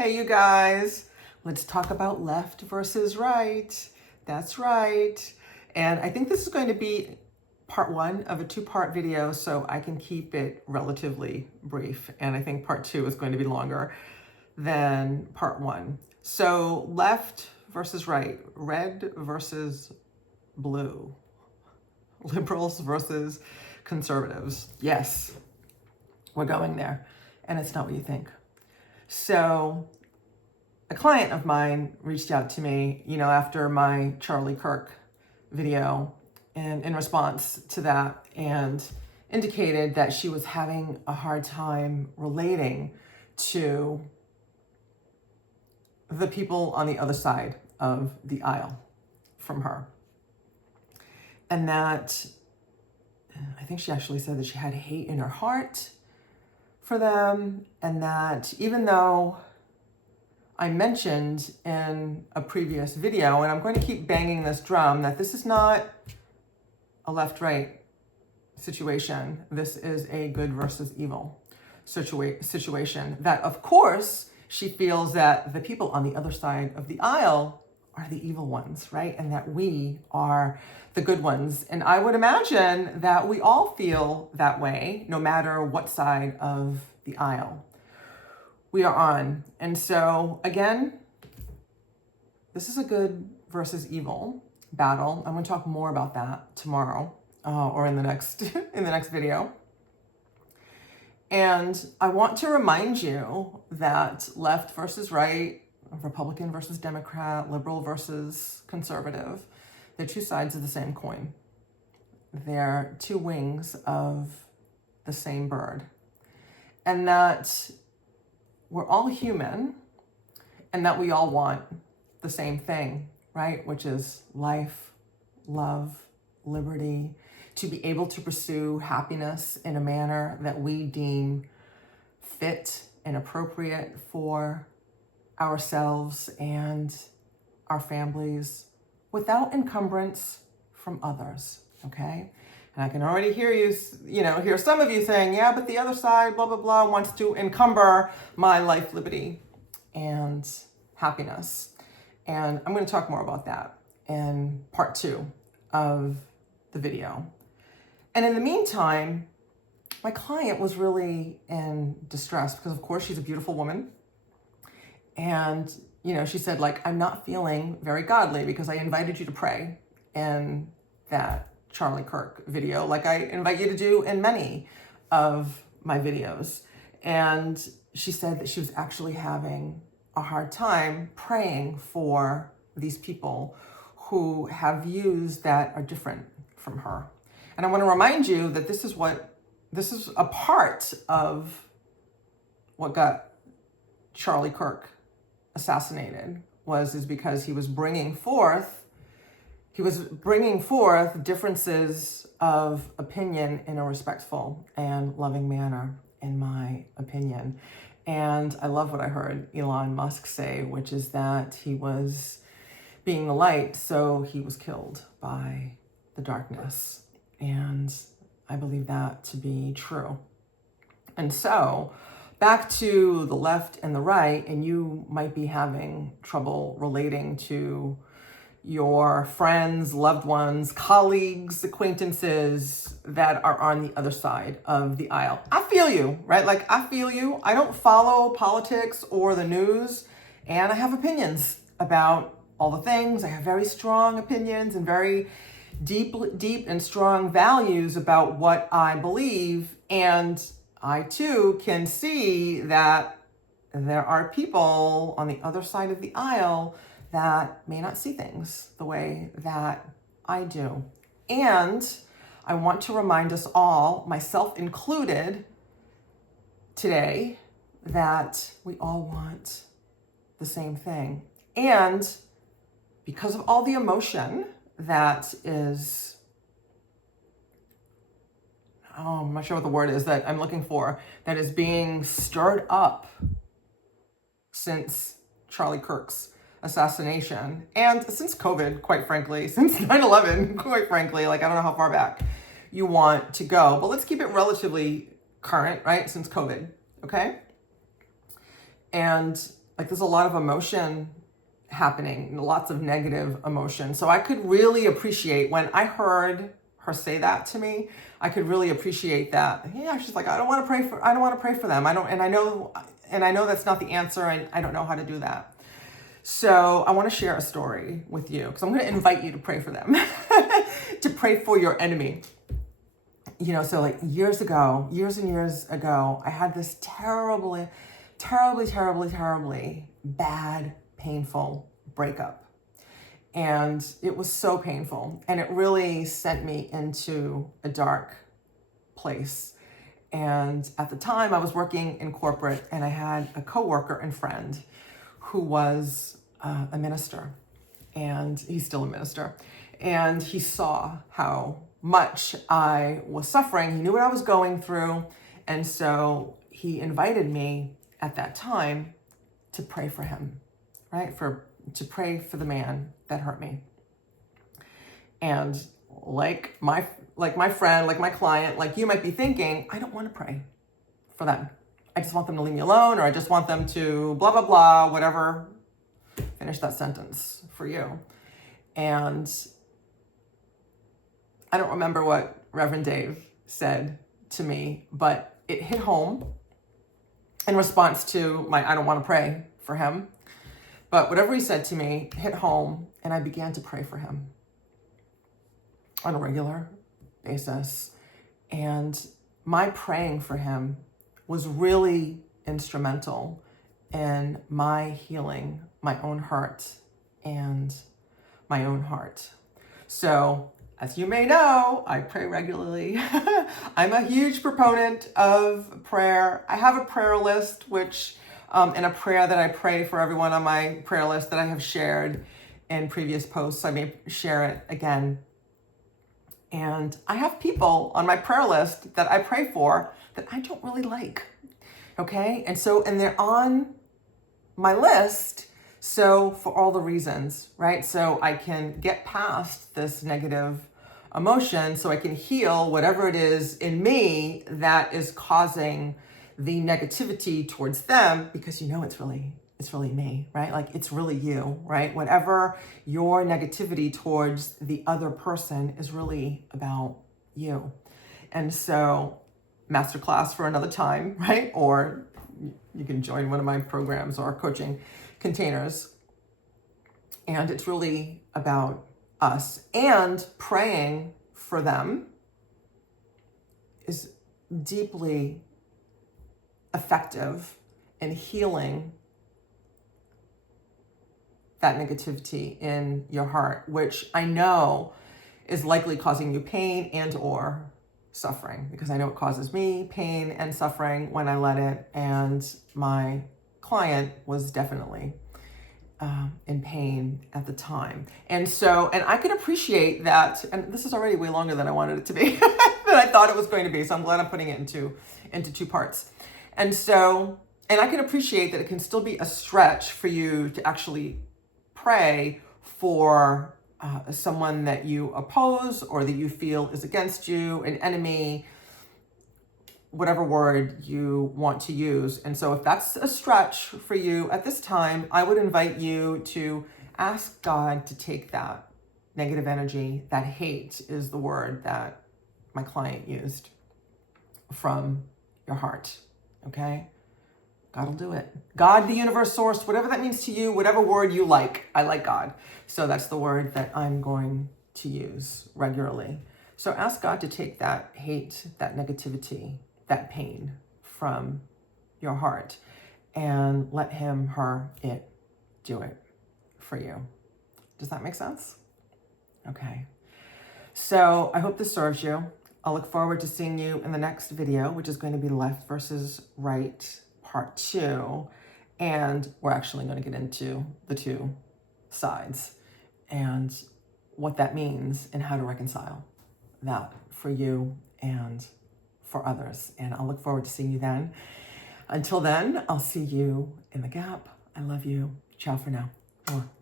Hey, you guys, let's talk about left versus right. That's right. And I think this is going to be part one of a two-part video, so I can keep it relatively brief. And I think part two is going to be longer than part one. So left versus right, red versus blue, liberals versus conservatives. Yes, we're going there. And it's not what you think. So a client of mine reached out to me, after my Charlie Kirk video and in response to that, and indicated that she was having a hard time relating to the people on the other side of the aisle from her. And that, I think she actually said that she had hate in her heart for them, and that even though I mentioned in a previous video, and I'm going to keep banging this drum, that this is not a left-right situation. This is a good versus evil situation. That, of course, she feels that the people on the other side of the aisle are the evil ones, right? And that we are the good ones. And I would imagine that we all feel that way, no matter what side of the aisle we are on. And so again, this is a good versus evil battle. I'm going to talk more about that tomorrow or in the next video. And I want to remind you that left versus right, Republican versus Democrat, liberal versus conservative, they're two sides of the same coin. They're two wings of the same bird. And that we're all human, and that we all want the same thing, right? Which is life, love, liberty, to be able to pursue happiness in a manner that we deem fit and appropriate for ourselves and our families without encumbrance from others, okay? And I can already hear you, hear some of you saying, yeah, but the other side, blah, blah, blah, wants to encumber my life, liberty, and happiness. And I'm going to talk more about that in part two of the video. And in the meantime, my client was really in distress because, of course, she's a beautiful woman. And, she said, I'm not feeling very godly because I invited you to pray in that Charlie Kirk video, like I invite you to do in many of my videos. And she said that she was actually having a hard time praying for these people who have views that are different from her. And I want to remind you that this is a part of what got Charlie Kirk assassinated is because he was bringing forth differences of opinion in a respectful and loving manner, in my opinion. And I love what I heard Elon Musk say, which is that he was being the light, so he was killed by the darkness. And I believe that to be true. And so back to the left and the right, and you might be having trouble relating to your friends, loved ones, colleagues, acquaintances that are on the other side of the aisle. I feel you, right? I feel you. I don't follow politics or the news, and I have opinions about all the things. I have very strong opinions and very deep and strong values about what I believe. And I too can see that there are people on the other side of the aisle that may not see things the way that I do. And I want to remind us all, myself included, today, that we all want the same thing. And because of all the emotion that is, I'm not sure what the word is that I'm looking for, that is being stirred up since Charlie Kirk's assassination, and since COVID, quite frankly, since 9/11, quite frankly, I don't know how far back you want to go, but let's keep it relatively current, right? Since COVID, okay? And like there's a lot of emotion happening, lots of negative emotion. So I could really appreciate when I heard her say that to me. I could really appreciate that. Yeah, she's like, I don't want to pray for them. And I know that's not the answer, and I don't know how to do that. So I want to share a story with you, because I'm going to invite you to pray for them, to pray for your enemy. You know, so like years and years ago, I had this terribly bad, painful breakup. And it was so painful. And it really sent me into a dark place. And at the time I was working in corporate, and I had a coworker and friend who was a minister, and he's still a minister. And he saw how much I was suffering. He knew what I was going through. And so he invited me at that time to pray for him, right? To pray for the man that hurt me. And like my friend, like my client, like you might be thinking, I don't want to pray for them. I just want them to leave me alone, or I just want them to blah, blah, blah, whatever. Finish that sentence for you. And I don't remember what Reverend Dave said to me, but it hit home in response to my, I don't want to pray for him. But whatever he said to me hit home, and I began to pray for him on a regular basis. And my praying for him was really instrumental in my healing my own hurt and my own heart. So, as you may know, I pray regularly. I'm a huge proponent of prayer. I have a prayer list, which and a prayer that I pray for everyone on my prayer list that I have shared in previous posts. I may share it again. And I have people on my prayer list that I pray for that I don't really like. Okay? And they're on my list. So for all the reasons, right? So I can get past this negative emotion, so I can heal whatever it is in me that is causing the negativity towards them, because it's really me, right? Like it's really you, right? Whatever your negativity towards the other person is really about you. And so, masterclass for another time, right? Or you can join one of my programs or coaching containers. And it's really about us, and praying for them is deeply effective in healing that negativity in your heart, which I know is likely causing you pain and or suffering, because I know it causes me pain and suffering when I let it. And my client was definitely in pain at the time. And I can appreciate that. And this is already way longer than I wanted it to be, than I thought it was going to be. So I'm glad I'm putting it into two parts. And I can appreciate that it can still be a stretch for you to actually pray for someone that you oppose or that you feel is against you, an enemy, whatever word you want to use. And so if that's a stretch for you at this time, I would invite you to ask God to take that negative energy, that hate is the word that my client used, from your heart, okay? God will do it. God, the universe, source, whatever that means to you, whatever word you like. I like God. So that's the word that I'm going to use regularly. So ask God to take that hate, that negativity, that pain from your heart, and let him, her, it do it for you. Does that make sense? Okay. So I hope this serves you. I'll look forward to seeing you in the next video, which is going to be left versus right, part 2. And we're actually going to get into the two sides and what that means and how to reconcile that for you and for others. And I'll look forward to seeing you then. Until then, I'll see you in the gap. I love you. Ciao for now. Mwah.